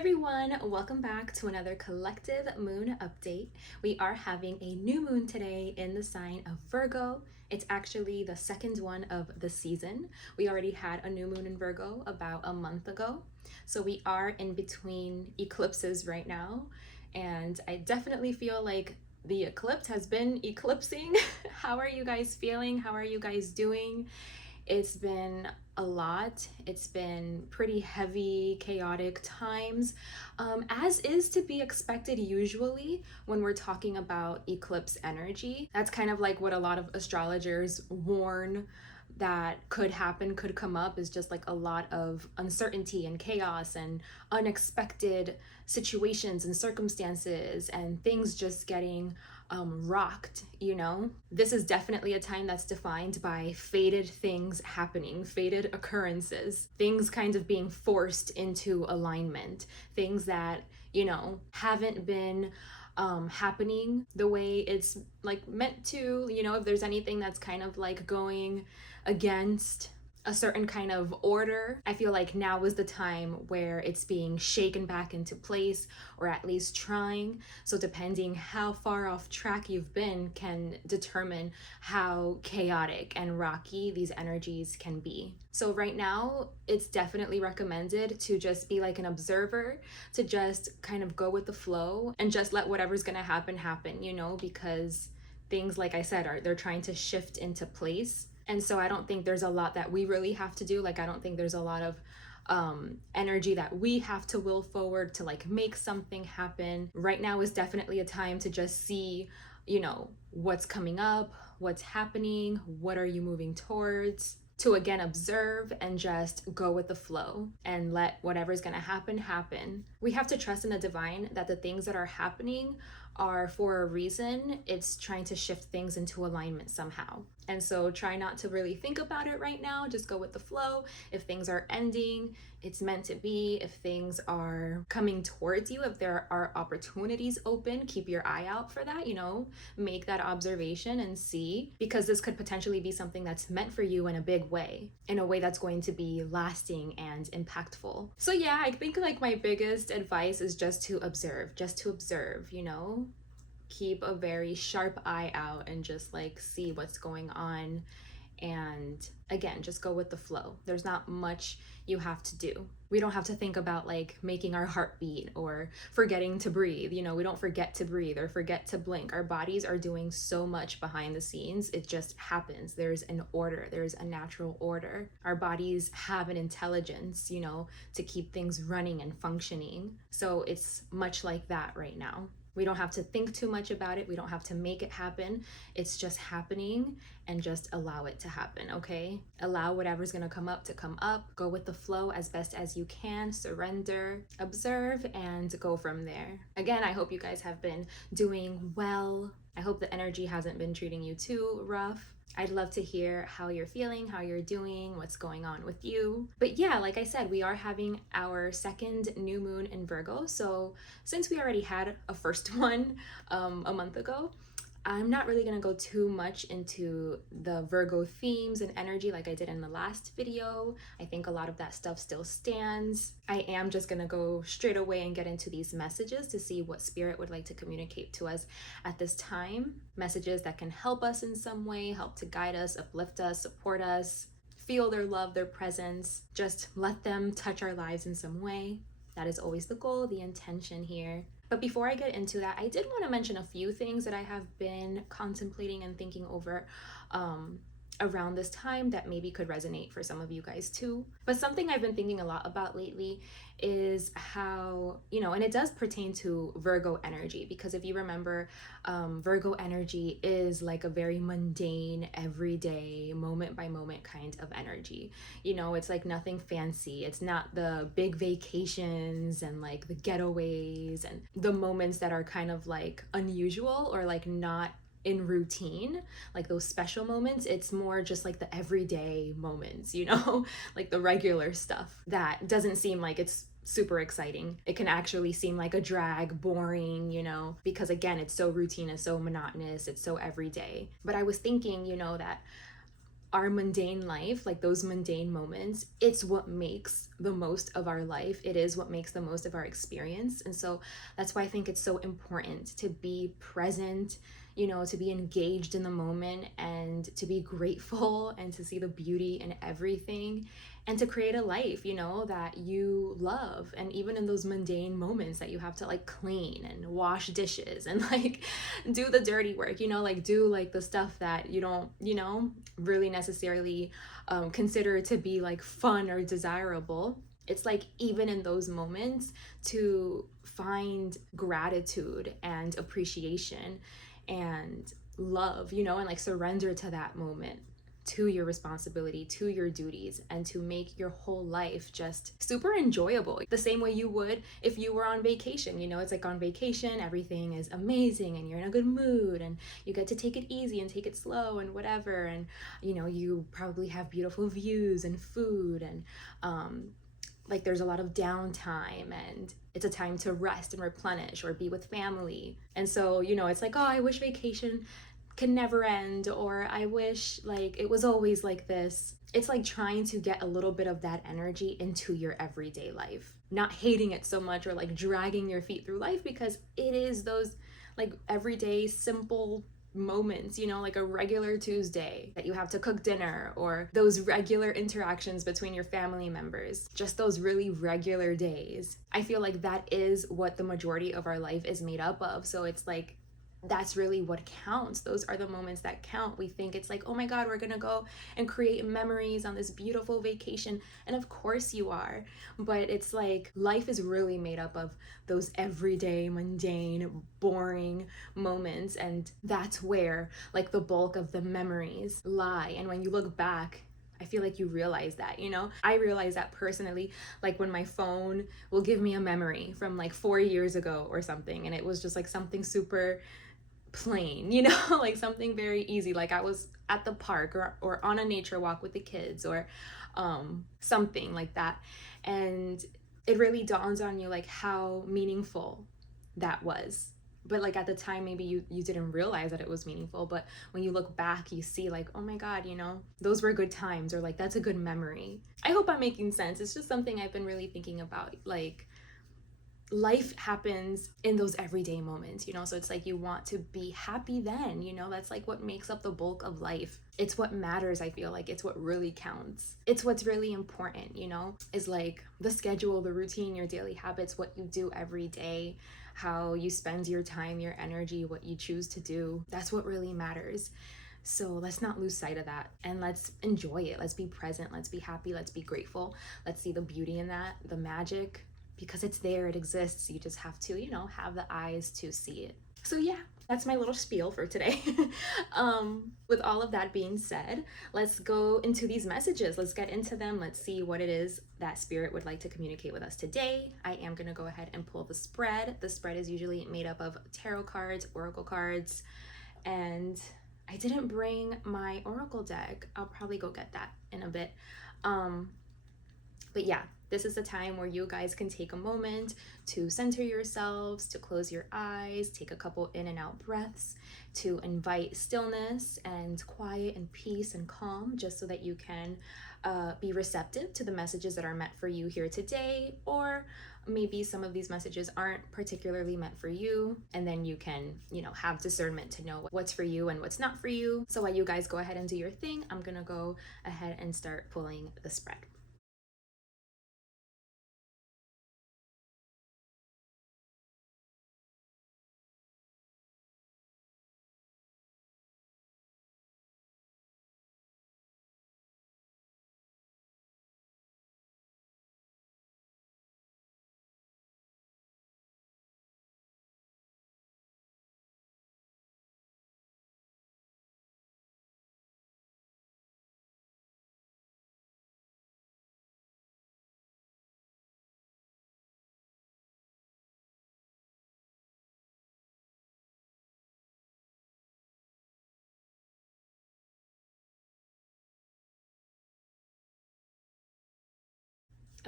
everyone, welcome back to another collective moon update. We are having a new moon today in the sign of Virgo. It's actually the second one of the season. We already had a new moon in Virgo about a month ago. So we are in between eclipses right now. And I definitely feel like the eclipse has been eclipsing. How are you guys feeling? How are you guys doing? It's been a lot. It's been pretty heavy, chaotic times, as is to be expected usually when we're talking about eclipse energy. That's kind of like what a lot of astrologers warn that could happen, could come up, is just like a lot of uncertainty and chaos and unexpected situations and circumstances and things just getting rocked, you know? This is definitely a time that's defined by fated things happening, fated occurrences, things kind of being forced into alignment, things that, haven't been happening the way it's like meant to. If there's anything that's kind of like going against a certain kind of order, I feel like now is the time where it's being shaken back into place, or at least trying. So depending how far off track you've been can determine how chaotic and rocky these energies can be. So right now, it's definitely recommended to just be like an observer, to just kind of go with the flow and just let whatever's gonna happen, because things, like I said, they're trying to shift into place. And so I don't think there's a lot that we really have to do. Like, I don't think there's a lot of energy that we have to will forward to like make something happen. Right now is definitely a time to just see, what's coming up, what's happening, what are you moving towards, to again observe and just go with the flow and let whatever's gonna happen. We have to trust in the divine that the things that are happening are for a reason. It's trying to shift things into alignment somehow. And so try not to really think about it right now. Just go with the flow. If things are ending, it's meant to be. If things are coming towards you, if there are opportunities open, keep your eye out for that, make that observation and see, because this could potentially be something that's meant for you in a big way, in a way that's going to be lasting and impactful. So yeah, I think like my biggest advice is just to observe, keep a very sharp eye out and just like see what's going on. And again, just go with the flow. There's not much you have to do. We don't have to think about like making our heart beat or forgetting to breathe. We don't forget to breathe or forget to blink. Our bodies are doing so much behind the scenes. It just happens. There's an order. There's a natural order. Our bodies have an intelligence, to keep things running and functioning. So it's much like that right now. We don't have to think too much about it. We don't have to make it happen. It's just happening, and just allow it to happen, okay? Allow whatever's gonna come up to come up. Go with the flow as best as you can. Surrender, observe, and go from there. Again, I hope you guys have been doing well. I hope the energy hasn't been treating you too rough. I'd love to hear how you're feeling, how you're doing, what's going on with you. But yeah, like I said, we are having our second new moon in Virgo. So since we already had a first one a month ago, I'm not really gonna go too much into the Virgo themes and energy like I did in the last video. I think a lot of that stuff still stands. I am just gonna go straight away and get into these messages to see what spirit would like to communicate to us at this time. Messages that can help us in some way, help to guide us, uplift us, support us, feel their love, their presence. Just let them touch our lives in some way. That is always the goal, the intention here. But before I get into that, I did want to mention a few things that I have been contemplating and thinking over around this time that maybe could resonate for some of you guys too. But something I've been thinking a lot about lately is how, and it does pertain to Virgo energy, because if you remember, Virgo energy is like a very mundane, everyday, moment by moment kind of energy. It's like nothing fancy. It's not the big vacations and like the getaways and the moments that are kind of like unusual or like not in routine, like those special moments. It's more just like the everyday moments, like the regular stuff that doesn't seem like it's super exciting. It can actually seem like a drag, boring, because again, it's so routine, it's so monotonous, it's so everyday. But I was thinking, that our mundane life, like those mundane moments, it's what makes the most of our life. It is what makes the most of our experience. And so that's why I think it's so important to be present, you know, to be engaged in the moment and to be grateful and to see the beauty in everything and to create a life, you know, that you love. And even in those mundane moments that you have to like clean and wash dishes and like do the dirty work, you know, like do like the stuff that you don't, you know, really necessarily consider to be like fun or desirable. It's like even in those moments to find gratitude and appreciation and love, you know, and like surrender to that moment, to your responsibility, to your duties, and to make your whole life just super enjoyable. The same way you would if you were on vacation. You know, it's like on vacation, everything is amazing and you're in a good mood and you get to take it easy and take it slow and whatever. And, you know, you probably have beautiful views and food and, like there's a lot of downtime and it's a time to rest and replenish or be with family. And so, you know, it's like, oh, I wish vacation can never end, or I wish like it was always like this. It's like trying to get a little bit of that energy into your everyday life, not hating it so much or like dragging your feet through life, because it is those like everyday simple moments, you know, like a regular Tuesday that you have to cook dinner, or those regular interactions between your family members, just those really regular days. I feel like that is what the majority of our life is made up of. So it's like that's really what counts. Those are the moments that count. We think it's like, oh my God, we're gonna go and create memories on this beautiful vacation. And of course you are. But it's like life is really made up of those everyday, mundane, boring moments. And that's where like the bulk of the memories lie. And when you look back, I feel like you realize that, you know? I realize that personally, like when my phone will give me a memory from like 4 years ago or something, and it was just like something super plain, you know, like something very easy, like I was at the park or on a nature walk with the kids or something like that. And it really dawns on you like how meaningful that was. But like at the time maybe you didn't realize that it was meaningful, but when you look back you see like, oh my God, you know, those were good times, or like that's a good memory. I hope I'm making sense. It's just something I've been really thinking about. Like life happens in those everyday moments, you know, so it's like you want to be happy then, you know, that's like what makes up the bulk of life. It's what matters. I feel like it's what really counts. It's what's really important, you know, is like the schedule, the routine, your daily habits, what you do every day, how you spend your time, your energy, what you choose to do. That's what really matters. So let's not lose sight of that and let's enjoy it. Let's be present. Let's be happy. Let's be grateful. Let's see the beauty in that, the magic, because it's there, it exists. You just have to, you know, have the eyes to see it. So yeah, that's my little spiel for today. With all of that being said, let's go into these messages. Let's get into them. Let's see what it is that Spirit would like to communicate with us today. I am going to go ahead and pull the spread. The spread is usually made up of tarot cards, oracle cards, and I didn't bring my oracle deck. I'll probably go get that in a bit. But yeah, this is a time where you guys can take a moment to center yourselves, to close your eyes, take a couple in and out breaths, to invite stillness and quiet and peace and calm, just so that you can be receptive to the messages that are meant for you here today. Or maybe some of these messages aren't particularly meant for you, and then you can, you know, have discernment to know what's for you and what's not for you. So while you guys go ahead and do your thing, I'm gonna go ahead and start pulling the spread.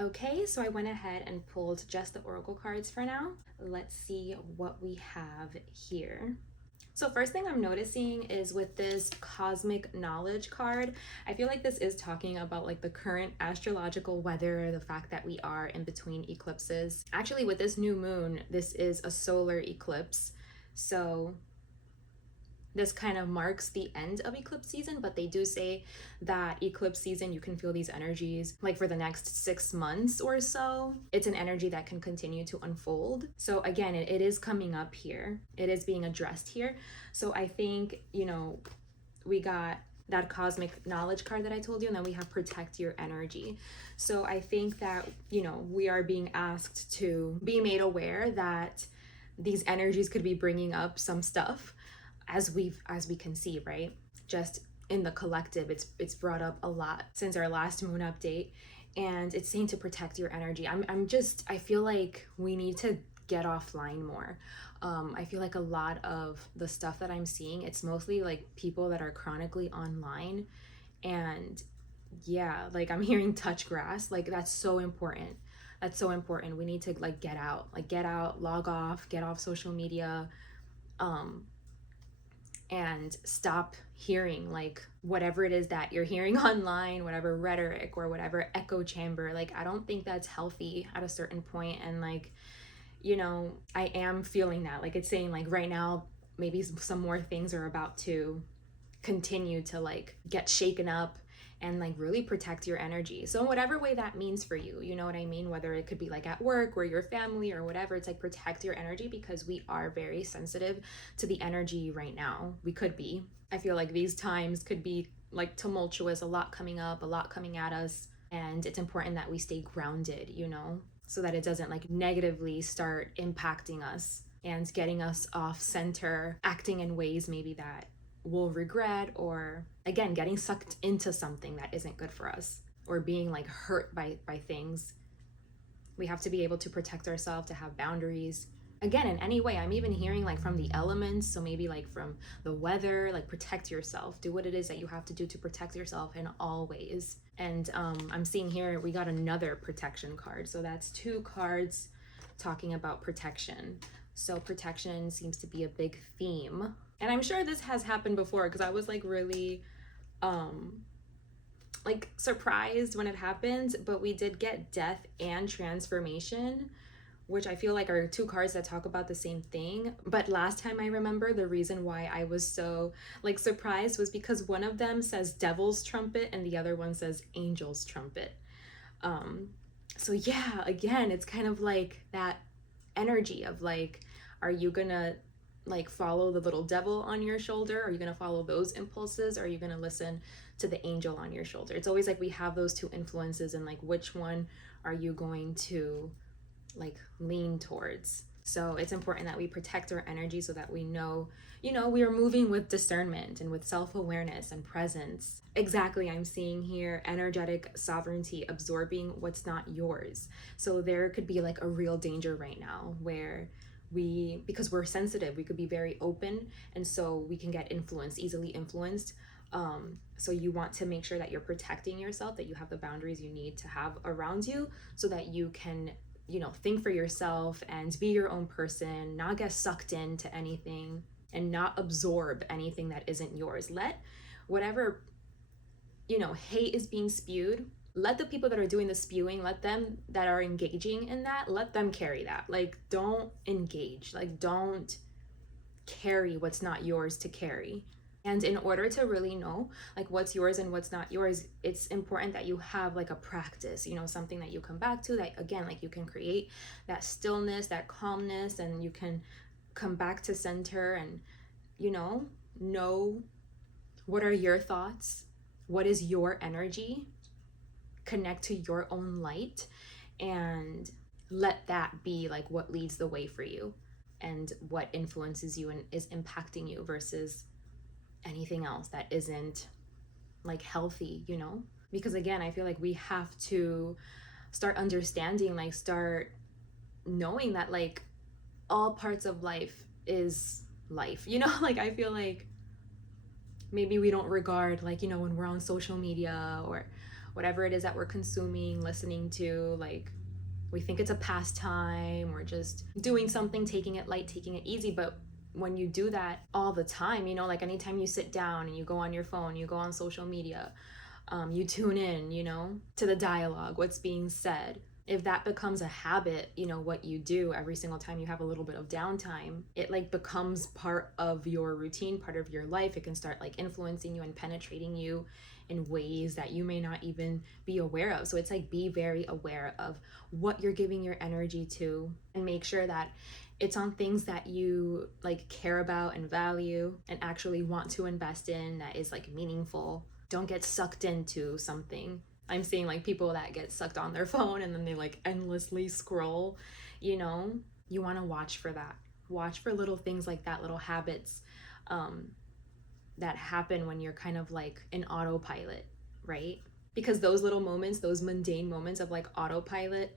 Okay, so I went ahead and pulled just the oracle cards for now. Let's see what we have here. So first thing I'm noticing is with this cosmic knowledge card, I feel like this is talking about like the current astrological weather, the fact that we are in between eclipses. Actually, with this new moon, this is a solar eclipse. So this kind of marks the end of eclipse season, but they do say that eclipse season, you can feel these energies like for the next 6 months or so. It's an energy that can continue to unfold. So again, it is coming up here, it is being addressed here. So I think, we got that cosmic knowledge card that I told you, and then we have protect your energy. So I think that, we are being asked to be made aware that these energies could be bringing up some stuff, as we can see, right? Just in the collective, it's brought up a lot since our last moon update, and it's saying to protect your energy. I feel like we need to get offline more. I feel like a lot of the stuff that I'm seeing, it's mostly like people that are chronically online, and yeah, like I'm hearing touch grass. Like that's so important. That's so important. We need to like get out, log off, get off social media. Um, and stop hearing like whatever it is that you're hearing online, whatever rhetoric or whatever echo chamber. Like I don't think that's healthy at a certain point. And like, I am feeling that, like it's saying like right now maybe some more things are about to continue to like get shaken up and like really protect your energy. So in whatever way that means for you, you know what I mean? Whether it could be like at work or your family or whatever, it's like protect your energy, because we are very sensitive to the energy right now. We could be. I feel like these times could be like tumultuous, a lot coming up, a lot coming at us. And it's important that we stay grounded, so that it doesn't like negatively start impacting us and getting us off center, acting in ways maybe that we'll regret, or again getting sucked into something that isn't good for us, or being like hurt by things. We have to be able to protect ourselves, to have boundaries. Again, in any way, I'm even hearing like from the elements, so maybe like from the weather, like protect yourself, do what it is that you have to do to protect yourself in all ways. And I'm seeing here we got another protection card, so that's 2 cards talking about protection. So protection seems to be a big theme, and I'm sure this has happened before, because I was like really like surprised when it happened. But we did get death and transformation, which I feel like are 2 cards that talk about the same thing. But last time I remember, the reason why I was so like surprised was because one of them says devil's trumpet and the other one says angel's trumpet. So yeah, again, it's kind of like that energy of like, are you gonna like follow the little devil on your shoulder? Are you gonna follow those impulses? Or are you gonna listen to the angel on your shoulder? It's always like we have those 2 influences, and like which one are you going to like lean towards? So it's important that we protect our energy so that we know, we are moving with discernment and with self-awareness and presence. Exactly, I'm seeing here energetic sovereignty, absorbing what's not yours. So there could be like a real danger right now where because we're sensitive, we could be very open, and so we can get influenced, easily influenced. So you want to make sure that you're protecting yourself, that you have the boundaries you need to have around you, so that you can think for yourself and be your own person, not get sucked into anything, and not absorb anything that isn't yours. Let whatever hate is being spewed, let the people that are doing the spewing, let them that are engaging in that, let them carry that. Like don't engage, like don't carry what's not yours to carry. And in order to really know like what's yours and what's not yours, it's important that you have like a practice, something that you come back to, that again, like you can create that stillness, that calmness, and you can come back to center and know what are your thoughts, what is your energy, connect to your own light, and let that be like what leads the way for you and what influences you and is impacting you, versus anything else that isn't like healthy, because again, I feel like we have to start understanding, like start knowing that like all parts of life is life, like I feel like maybe we don't regard like when we're on social media or whatever it is that we're consuming, listening to, like we think it's a pastime or just doing something, taking it light, taking it easy. But when you do that all the time, you know, like anytime you sit down and you go on your phone, you go on social media, you tune in, you know, to the dialogue, what's being said. If that becomes a habit, you know, what you do every single time you have a little bit of downtime, it like becomes part of your routine, part of your life. It can start like influencing you and penetrating you in ways that you may not even be aware of. So it's like, be very aware of what you're giving your energy to, and make sure that it's on things that you like care about and value and actually want to invest in, that is like meaningful. Don't get sucked into something. I'm seeing like people that get sucked on their phone and then they like endlessly scroll, you know. You want to watch for that. Watch for little things like that, little habits that happen when you're kind of like in autopilot, right? Because those little moments, those mundane moments of like autopilot,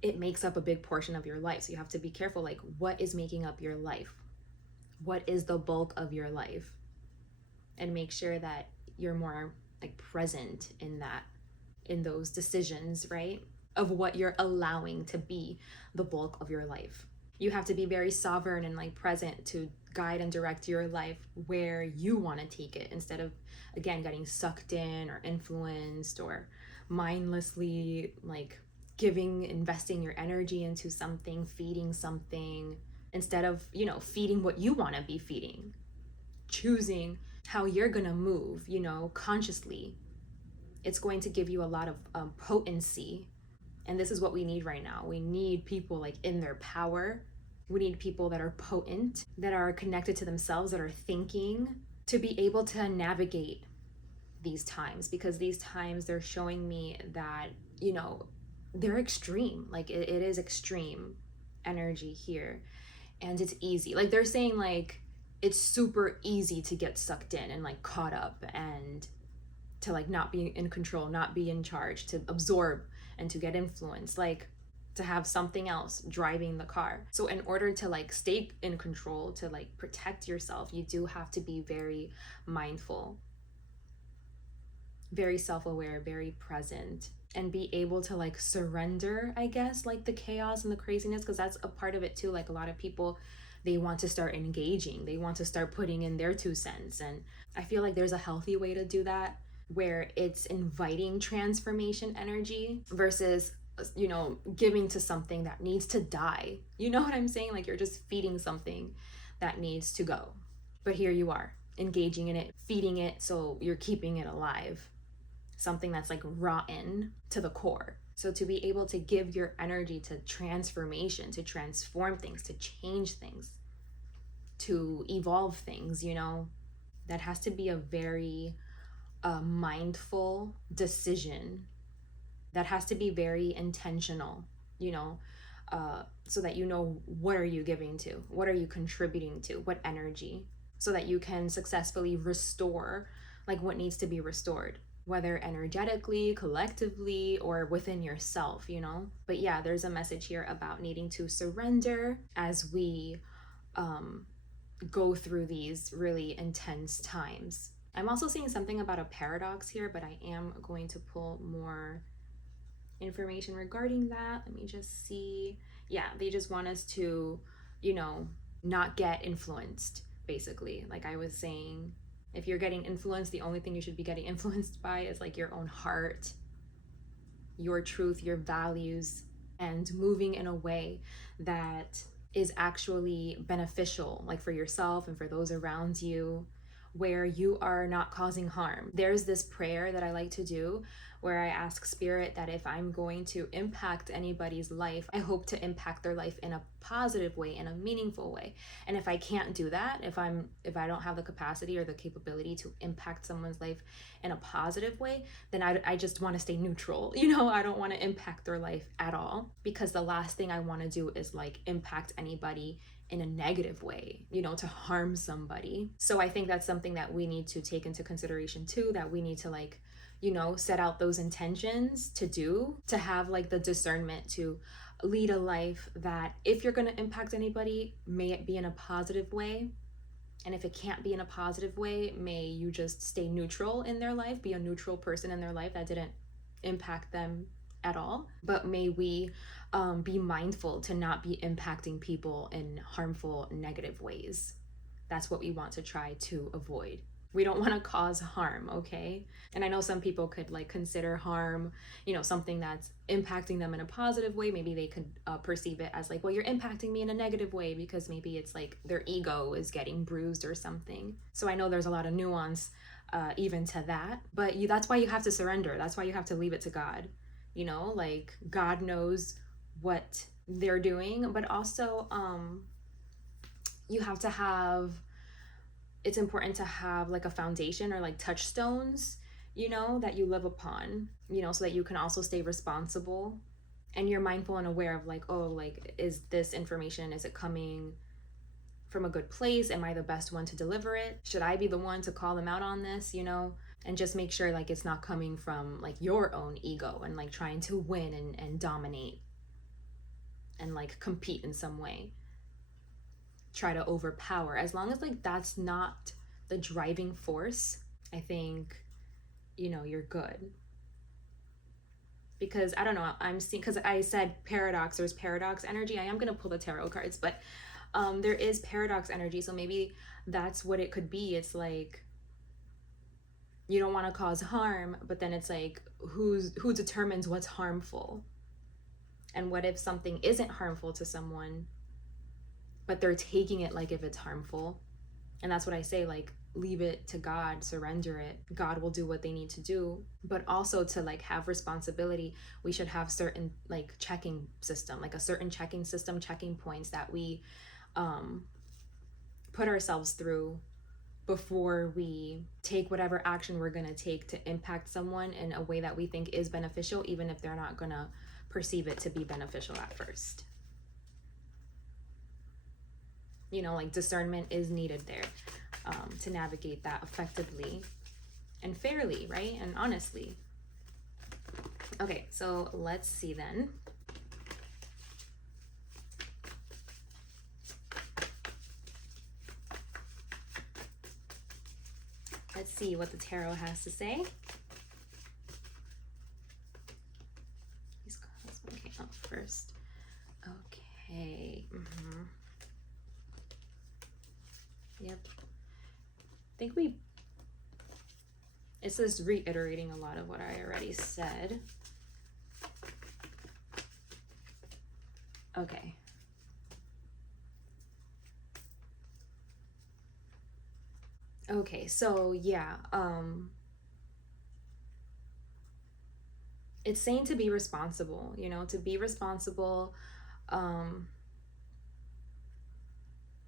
it makes up a big portion of your life. So you have to be careful, like, what is making up your life? What is the bulk of your life? And make sure that you're more like present in that, in those decisions, right? Of what you're allowing to be the bulk of your life. You have to be very sovereign and like present to guide and direct your life where you want to take it, instead of, again, getting sucked in or influenced or mindlessly like investing your energy into something, feeding something, instead of, you know, feeding what you want to be feeding, choosing how you're gonna move, you know, consciously. It's going to give you a lot of potency. And this is what we need right now. We need people like in their power. We need people that are potent, that are connected to themselves, that are thinking, to be able to navigate these times. Because these times, they're showing me that, you know, they're extreme. Like it is extreme energy here. And it's easy. Like they're saying like it's super easy to get sucked in and like caught up, and to like not be in control, not be in charge, to absorb and to get influenced, like to have something else driving the car. So in order to like stay in control, to like protect yourself, you do have to be very mindful, very self-aware, very present, and be able to like surrender, I guess, like the chaos and the craziness, because that's a part of it too. Like a lot of people, they want to start engaging, they want to start putting in their 2 cents, and I feel like there's a healthy way to do that, where it's inviting transformation energy versus, you know, giving to something that needs to die. You know what I'm saying? Like you're just feeding something that needs to go, but here you are engaging in it, feeding it, so you're keeping it alive, something that's like rotten to the core. So to be able to give your energy to transformation, to transform things, to change things, to evolve things, you know, that has to be a very mindful decision. That has to be very intentional, you know, so that you know, what are you giving to? What are you contributing to? What energy? So that you can successfully restore like what needs to be restored, whether energetically, collectively, or within yourself, you know? But yeah, there's a message here about needing to surrender as we go through these really intense times. I'm also seeing something about a paradox here, but I am going to pull more information regarding that. Let me just see. Yeah, they just want us to, you know, not get influenced, basically. Like I was saying, if you're getting influenced, the only thing you should be getting influenced by is like your own heart, your truth, your values, and moving in a way that is actually beneficial, like for yourself and for those around you, where you are not causing harm. There's this prayer that I like to do where I ask Spirit that if I'm going to impact anybody's life, I hope to impact their life in a positive way, in a meaningful way. And if I can't do that, if I don't have the capacity or the capability to impact someone's life in a positive way, then I just want to stay neutral. You know, I don't want to impact their life at all, because the last thing I want to do is like impact anybody in a negative way, you know, to harm somebody. So I think that's something that we need to take into consideration too, that we need to like, you know, set out those intentions to do, to have like the discernment to lead a life that if you're going to impact anybody, may it be in a positive way. And if it can't be in a positive way, may you just stay neutral in their life, be a neutral person in their life that didn't impact them at all. But may we be mindful to not be impacting people in harmful, negative ways. That's what we want to try to avoid. We don't want to cause harm, okay? And I know some people could like consider harm, something that's impacting them in a positive way. Maybe they could perceive it as like, well, you're impacting me in a negative way, because maybe it's like their ego is getting bruised or something. So I know there's a lot of nuance even to that, but that's why you have to surrender. That's why you have to leave it to God. Like God knows what they're doing, but also you have to have, it's important to have like a foundation or like touchstones, that you live upon, so that you can also stay responsible and you're mindful and aware of like, oh, like, is this information, is it coming from a good place? Am I the best one to deliver it? Should I be the one to call them out on this, and just make sure like it's not coming from like your own ego and like trying to win and dominate and like compete in some way, try to overpower. As long as like that's not the driving force, I think you're good. Because I don't know, I'm seeing, because I said paradox, there's paradox energy. I am going to pull the tarot cards, but there is paradox energy. So maybe that's what it could be. It's like you don't want to cause harm, but then it's like who determines what's harmful? And what if something isn't harmful to someone, but they're taking it like if it's harmful? And that's what I say, like, leave it to God, surrender it. God will do what they need to do. But also to like have responsibility, we should have certain like checking system, like a certain checking system, checking points that we put ourselves through before we take whatever action we're going to take to impact someone in a way that we think is beneficial, even if they're not going to perceive it to be beneficial at first. Like discernment is needed there to navigate that effectively and fairly, right? And honestly. Okay, so let's see then. Let's see what the tarot has to say. These cards came out first. Okay. Yep. I think it's just reiterating a lot of what I already said. Okay. Okay, so yeah, it's saying to be responsible, to be responsible,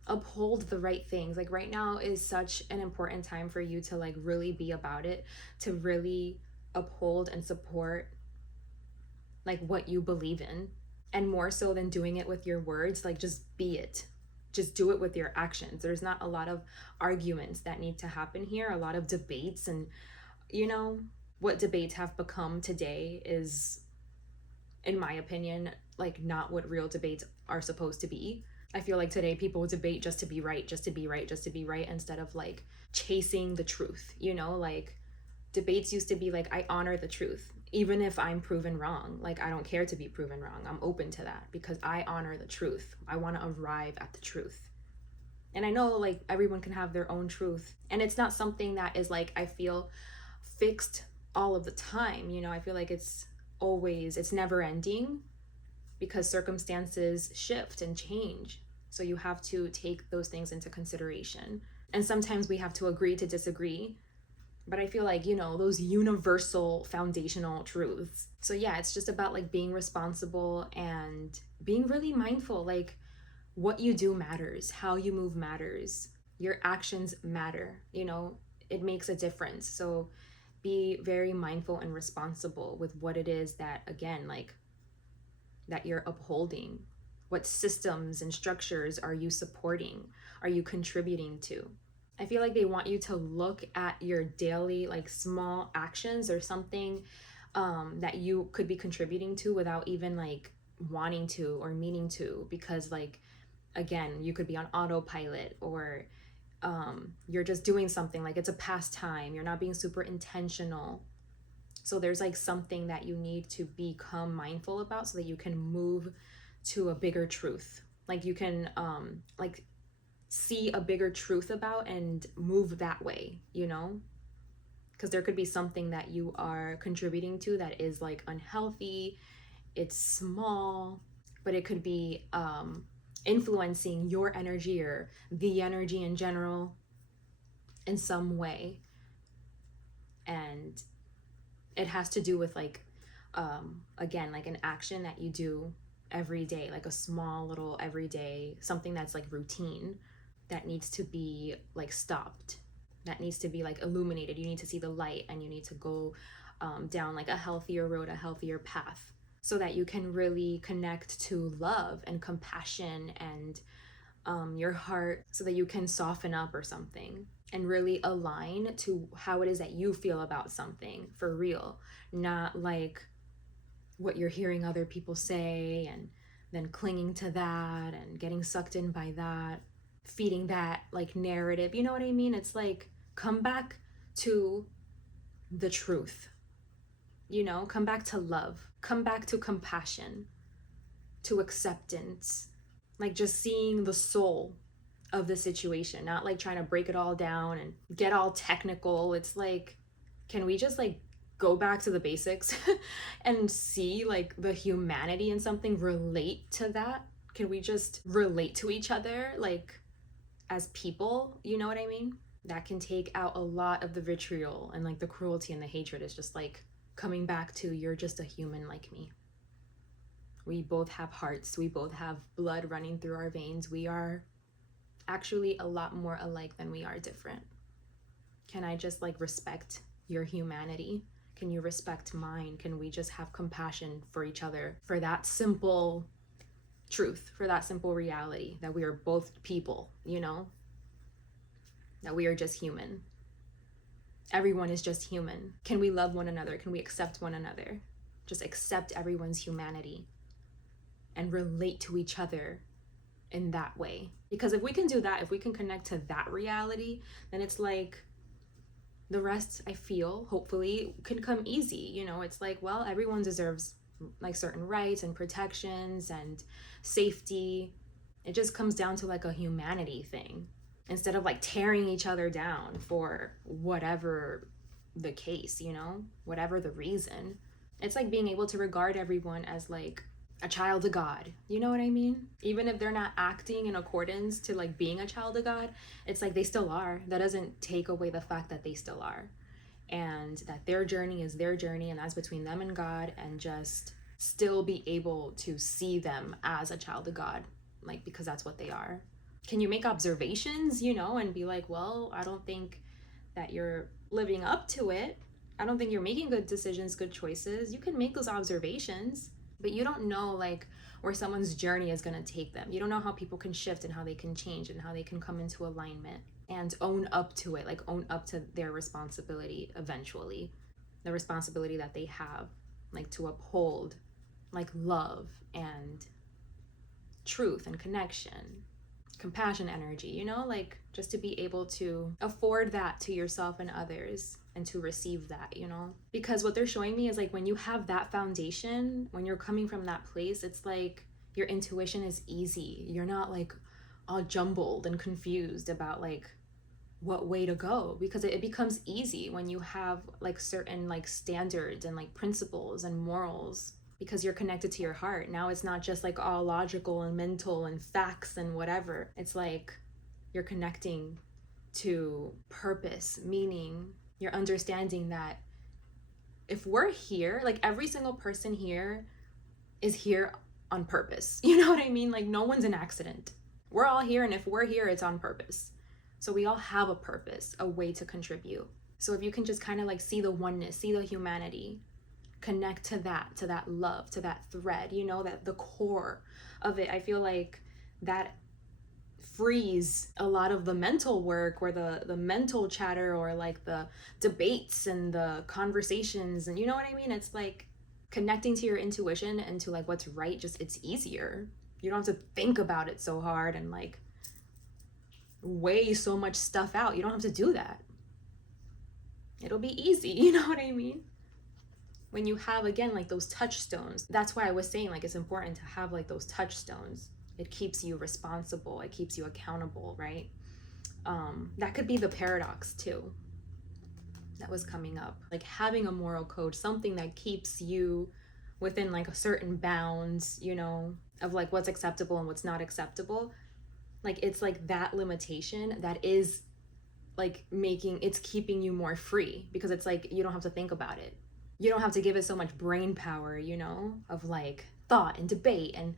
uphold the right things. Like right now is such an important time for you to like really be about it, to really uphold and support like what you believe in, and more so than doing it with your words, like just be it. Just do it with your actions. There's not a lot of arguments that need to happen here, a lot of debates. And what debates have become today is, in my opinion, like not what real debates are supposed to be. I feel like today people debate just to be right, just to be right, just to be right, instead of like chasing the truth. Like debates used to be like, I honor the truth. Even if I'm proven wrong, like I don't care to be proven wrong. I'm open to that because I honor the truth. I want to arrive at the truth. And I know like everyone can have their own truth. And it's not something that is like, I feel fixed all of the time. I feel like it's never ending because circumstances shift and change. So you have to take those things into consideration. And sometimes we have to agree to disagree. But I feel like, those universal foundational truths. So yeah, it's just about like being responsible and being really mindful. Like what you do matters, how you move matters, your actions matter, it makes a difference. So be very mindful and responsible with what it is that, again, like that you're upholding. What systems and structures are you supporting? Are you contributing to? I feel like they want you to look at your daily, like small actions or something that you could be contributing to without even like wanting to or meaning to, because like, again, you could be on autopilot or you're just doing something like it's a pastime. You're not being super intentional. So there's like something that you need to become mindful about so that you can move to a bigger truth. Like you can like see a bigger truth about and move that way, you know? Because there could be something that you are contributing to that is like unhealthy, it's small, but it could be influencing your energy or the energy in general in some way. And it has to do with like, again, like an action that you do every day, like a small little everyday, something that's like routine that needs to be like stopped, that needs to be like illuminated. You need to see the light and you need to go down like a healthier road, a healthier path, so that you can really connect to love and compassion and your heart, so that you can soften up or something and really align to how it is that you feel about something for real, not like what you're hearing other people say and then clinging to that and getting sucked in by that, feeding that like narrative. You know what I mean? It's like, come back to the truth, you know, come back to love, come back to compassion, to acceptance, like just seeing the soul of the situation, not like trying to break it all down and get all technical. It's like, can we just like go back to the basics and see like the humanity in something, relate to that? Can we just relate to each other like as people? You know what I mean? That can take out a lot of the vitriol and like the cruelty and the hatred. Is just like coming back to, you're just a human like me. We both have hearts, we both have blood running through our veins. We are actually a lot more alike than we are different. Can I just like respect your humanity? Can you respect mine? Can we just have compassion for each other, for that simple truth, for that simple reality that we are both people, you know? That we are just human. Everyone is just human. Can we love one another? Can we accept one another? Just accept everyone's humanity and relate to each other in that way. Because if we can do that, if we can connect to that reality, then it's like the rest, I feel, hopefully can come easy. You know, it's like, well, everyone deserves like certain rights and protections and safety. It just comes down to like a humanity thing, instead of like tearing each other down for whatever the case, you know, whatever the reason. It's like being able to regard everyone as like a child of God. You know what I mean? Even if they're not acting in accordance to like being a child of God, it's like they still are. That doesn't take away the fact that they still are. And that their journey is their journey, and that's between them and God, and just still be able to see them as a child of God, like, because that's what they are. Can you make observations, you know, and be like, well, I don't think that you're living up to it. I don't think you're making good decisions, good choices. You can make those observations, but you don't know like where someone's journey is going to take them. You don't know how people can shift and how they can change and how they can come into alignment and own up to it, like own up to their responsibility eventually, the responsibility that they have, like to uphold like love and truth and connection, compassion, energy, you know, like just to be able to afford that to yourself and others and to receive that, you know? Because what they're showing me is like when you have that foundation, when you're coming from that place, it's like your intuition is easy. You're not like all jumbled and confused about like what way to go, because it becomes easy when you have like certain like standards and like principles and morals, because you're connected to your heart. Now it's not just like all logical and mental and facts and whatever. It's like you're connecting to purpose, meaning. You're understanding that if we're here, like every single person here is here on purpose. You know what I mean? Like no one's an accident. We're all here, and if we're here, it's on purpose. So we all have a purpose, a way to contribute. So if you can just kind of like see the oneness, see the humanity, connect to that love, to that thread, you know, that the core of it, I feel like that frees a lot of the mental work or the mental chatter or like the debates and the conversations, and you know what I mean? It's like connecting to your intuition and to like what's right, just it's easier. You don't have to think about it so hard and like weigh so much stuff out. You don't have to do that. It'll be easy, you know what I mean? When you have, again, like those touchstones. That's why I was saying like it's important to have like those touchstones, It keeps you responsible. It keeps you accountable, right? That could be the paradox too that was coming up. Like having a moral code, something that keeps you within like a certain bounds, you know, of like what's acceptable and what's not acceptable. Like it's like that limitation that is like it's keeping you more free, because it's like you don't have to think about it. You don't have to give it so much brain power, you know, of like thought and debate and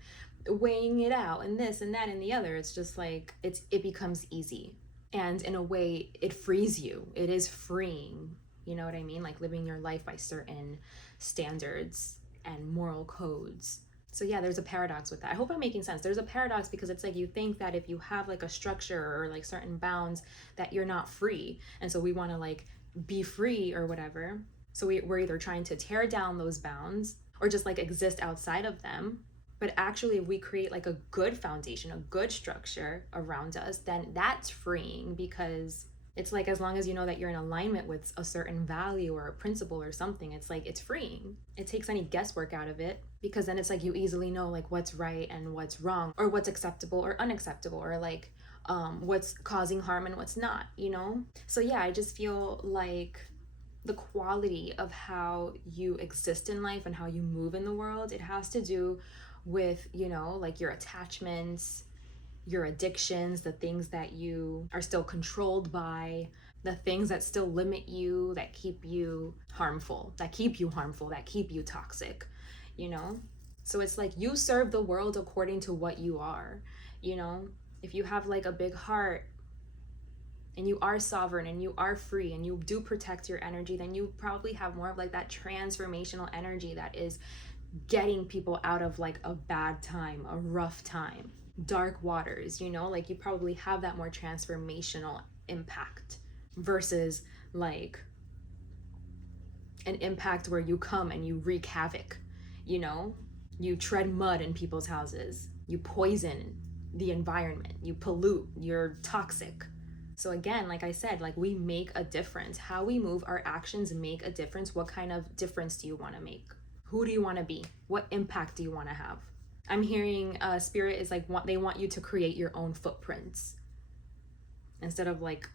weighing it out and this and that and the other. It's just like it becomes easy. And in a way, it frees you. It is freeing. You know what I mean? Like living your life by certain standards and moral codes. So yeah, there's a paradox with that. I hope I'm making sense. There's a paradox because it's like you think that if you have like a structure or like certain bounds that you're not free. And so we want to like be free or whatever. So we're either trying to tear down those bounds or just like exist outside of them. But actually, if we create like a good foundation, a good structure around us, then that's freeing, because it's like as long as you know that you're in alignment with a certain value or a principle or something, it's like it's freeing. It takes any guesswork out of it, because then it's like you easily know like what's right and what's wrong, or what's acceptable or unacceptable, or like what's causing harm and what's not, you know? So yeah, I just feel like the quality of how you exist in life and how you move in the world, it has to do with, you know, like your attachments, your addictions, the things that you are still controlled by, the things that still limit you, that keep you harmful, that keep you toxic, you know? So it's like you serve the world according to what you are, you know? If you have like a big heart and you are sovereign and you are free and you do protect your energy, then you probably have more of like that transformational energy that is getting people out of like a bad time, a rough time, dark waters, you know? Like you probably have that more transformational impact versus like an impact where you come and you wreak havoc, you know? You tread mud in people's houses, you poison the environment, you pollute, you're toxic. So again, like I said, like we make a difference. How we move, our actions make a difference. What kind of difference do you want to make? Who do you want to be? What impact do you want to have? I'm hearing spirit is like they want you to create your own footprints instead of like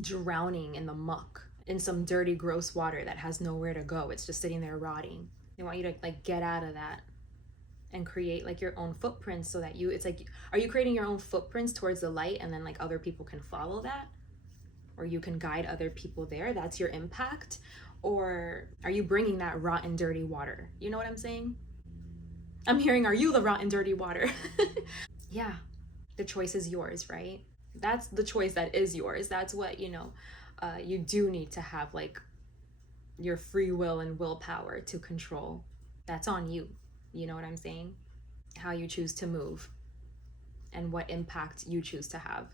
drowning in the muck in some dirty, gross water that has nowhere to go. It's just sitting there rotting. They want you to like get out of that and create like your own footprints, so that it's like, are you creating your own footprints towards the light and then like other people can follow that, or you can guide other people there? That's your impact. Or are you bringing that rotten dirty water? You know what I'm saying? I'm hearing, are you the rotten dirty water? Yeah, the choice is yours, right? That's the choice that is yours. That's what, you know, you do need to have like your free will and willpower to control. That's on you. You know what I'm saying? How you choose to move and what impact you choose to have.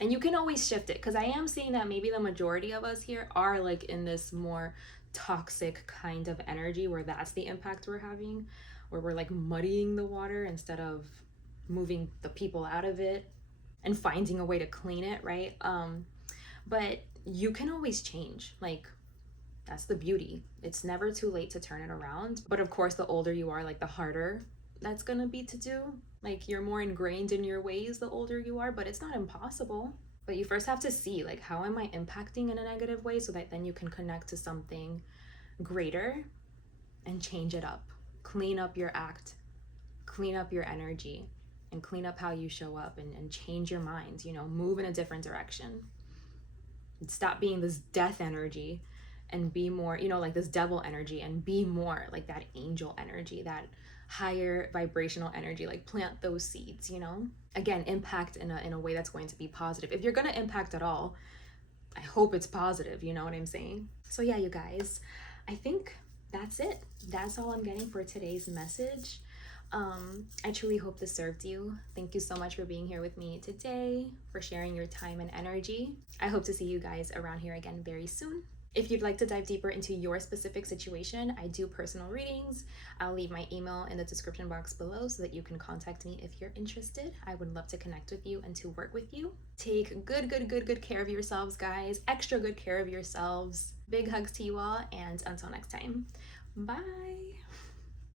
And you can always shift it, because I am seeing that maybe the majority of us here are like in this more toxic kind of energy where that's the impact we're having, where we're like muddying the water instead of moving the people out of it and finding a way to clean it, right? But you can always change. Like, that's the beauty. It's never too late to turn it around. But of course, the older you are, like the harder that's gonna be to do. Like you're more ingrained in your ways the older you are, but it's not impossible. But you first have to see like, how am I impacting in a negative way, so that then you can connect to something greater and change it up. Clean up your act, clean up your energy, and clean up how you show up, and change your mind, you know, move in a different direction. Stop being this death energy and be more, you know, like this devil energy, and be more like that angel energy, that higher vibrational energy. Like plant those seeds, you know? Again, impact in a way that's going to be positive. If you're going to impact at all, I hope it's positive, you know what I'm saying? So yeah, you guys, I think that's it. That's all I'm getting for today's message. I truly hope this served you. Thank you so much for being here with me today, for sharing your time and energy. I hope to see you guys around here again very soon. If you'd like to dive deeper into your specific situation, I do personal readings. I'll leave my email in the description box below so that you can contact me if you're interested. I would love to connect with you and to work with you. Take good care of yourselves, guys. Extra good care of yourselves. Big hugs to you all, and until next time, bye.